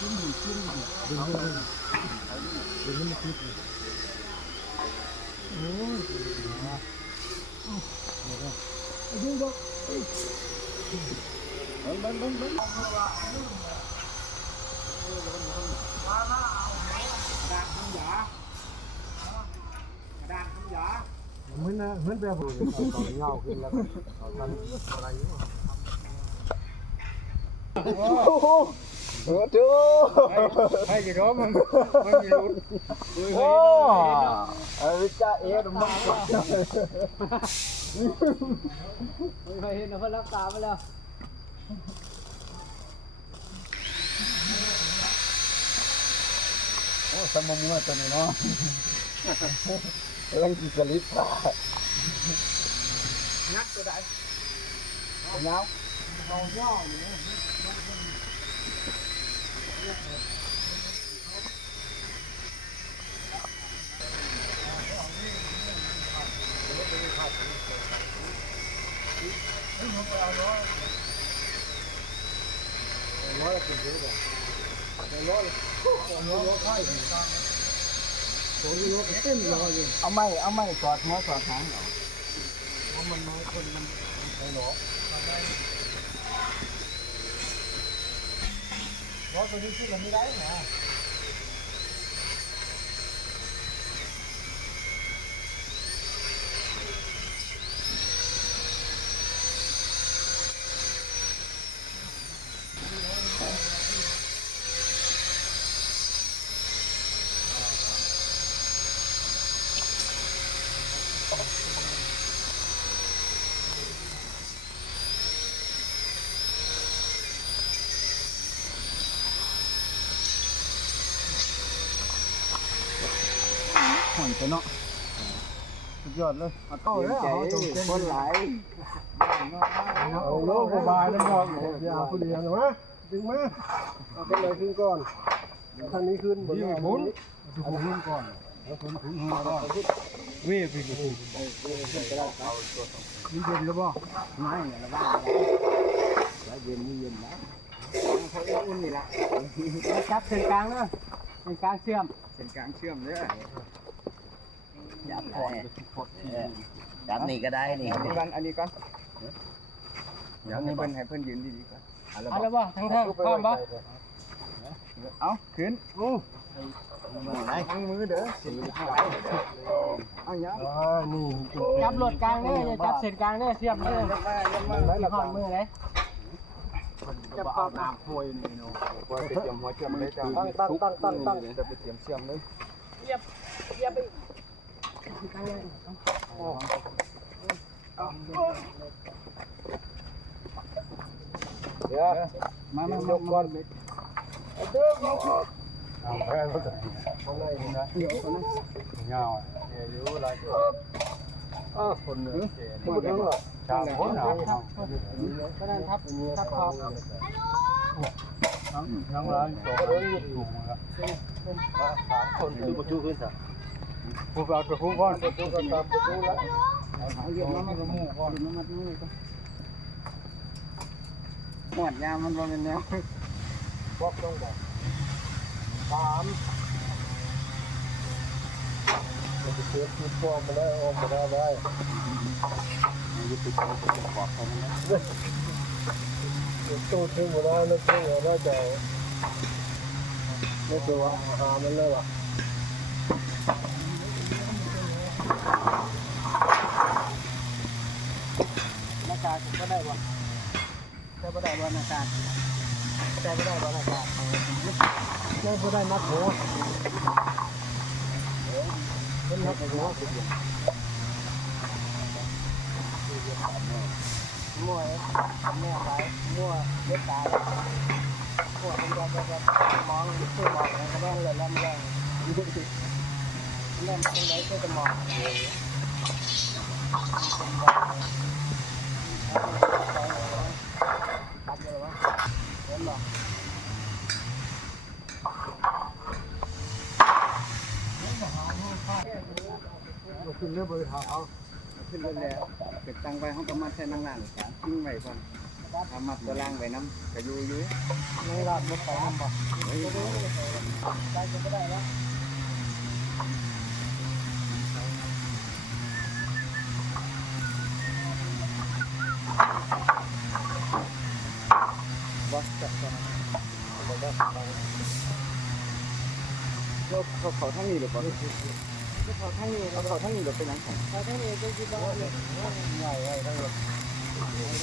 ดึงขึ้นมาดึงขึ้นมาคิดเลย โอ้ยดูดูเบิ้งเบิ้งเบิ้งเบิ้งเหมือนนะเหมือนแบบผมเงาขึ้นแล้วตอนนั้นอะไรอยู่โอ้โหให้กี่ร้อมันมันมีรุนโอ้เออจ้าเอ๋มันไม่เห็นนะเพิ่นรับตาไปแล้วโอ้สมมัวตัวนี้เนาะเรื่องกิสลิปค่ะนักตัวใดเงาเอาย่ออยู่ เอาไม้เอาไม้สอดหัวสอดหางเอาเพราะตัวนี้ขึ้นมัน ไม่ได้นะห่อ นตัวเนาะสุดยอดเลยเอาต่อเลยเอาคนหลายเอาโลกบายนะครับอย่าผู้เดียวนะมาดึงมาเอาไปเลยขึ้นก่อนทางนี้ขึ้นบนนี้หมุนเอาขึ้นก่อนแล้วขึ้นถึงหัวก่อนเว้ยพี่กูนี่เย็นแล้วบ่ไม่เนี่ยละบ้านแล้วเย็นนี่เย็นนะเขาอุ่นนี่ละจับเส้นกลางนะเส้นกลางเชื่อมเป็นกลางเชื่อมเลย จับได้จับนี่ก็ได้นี่ อันนี้ก่อนอันนี้ก่อนเดี๋ยวให้เพิ่นให้เพิ่นยืนดีๆก่อนเอาแล้วบ่ทั้งเทิงพร้อมบ่เอาขึ้นโอ้ไหนทั้งมือเด้อเอาอย่างอ่านี่จับรถกลางเด้ออย่าจับเส้นกลางเด้อเชื่อมเด้อไหนละหอดมือเลยจะเอาน้ำโพยนี่เนาะว่าไปเตรียมหัวเชื่อมเลยจ้าตั้งตั้งตั้งตั้งจะไปเตรียมเชื่อมเลยเหยียบเหยียบไปกลาง เลยเดี๋ยวมามายกก่อนเด้อมาเอาแพ้ก็ได้เขาไล่นะเดี๋ยวนะเงาเดี๋ยวอยู่ไรอ้าคนหนือหมดแล้วชาวคนหนาวก็นั่นทับทับคอยังร้านสองร้อยยี่สิบครับสามคนดูประตูขึ้นสิ ผู้ฝากประตูก่อนประก็ตามประตูแล้วเอาเยอะมามาหมูก่อนมามาดูก่อนหมดยามันบ่เป็นแนวบอกต้องบอกสามมันจะเสียชีวิตพวกมาได้ออกมาได้ได้ยึดติดกับตัวขอบเขานะตู้ทิ้งมาได้แล้วทิ้มาได้จะไม่ตัวหามันเลยว่ะ หน้ากากก็ได้บ่ได้ บ่ได้บ่หน้ากากได้บ่ได้บ่หน้ากากไม่ได้นักหัวเป็นนักหัวมั่วแม่ตายมั่วเล็ดตายมั่วเป็นแบบแบบมองช่วยมองก็ได้เลยแล้วไม่ได้เล่นตรงไหนก็จะมองเลยวะเห็นบ่ ขึ้นเรื่องบริหารเอาขึ้นเลยแล้วเก็บตังไปห้องประมาณใช้นั่งล่างทิ้งไว้ก่อนทำมัดตารางไว้น้ำกระยูยูไม่รอดมุดไปน้ำบ่ แล้วเราเขาเขาทั้งนี้หรือเปล่าเขาทั้งนี้เราเขาทั้งนี้หรือเป็นยังไงถ้าทั้งนี้ก็คิดว่าเนี่ยง่ายง่ายทั้งหมด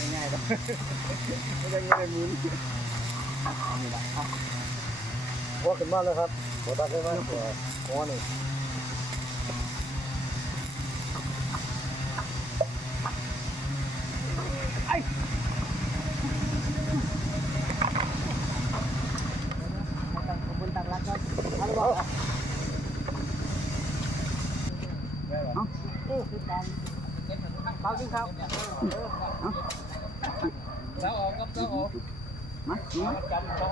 ไม่ง่ายหรอกไม่ได้ไม่ได้มุนนี่แหละพวกขึ้นมาเลยครับขอตักได้ไหมหัวหนึ่ง ตั้งขบวนตั้งรักก็เอาละบ่ เออคือการเบาจริงครับแล้วออกกับแล้วออกมาจำ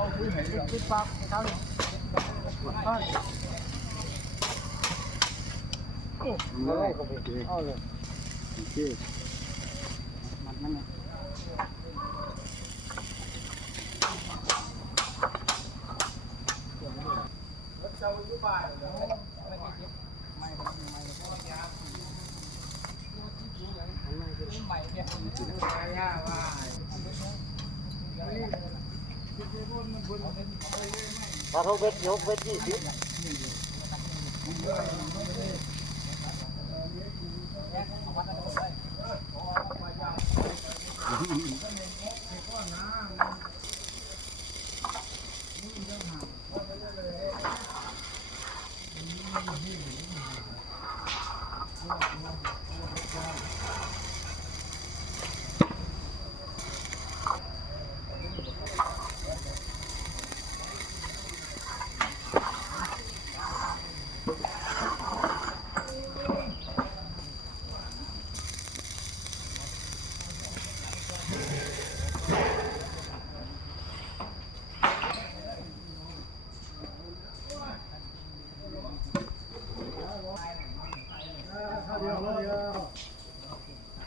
ถ้าเขาเวทยกเวทยี่สิบ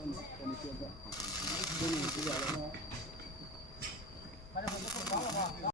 咱们现在，咱们几点？了吗？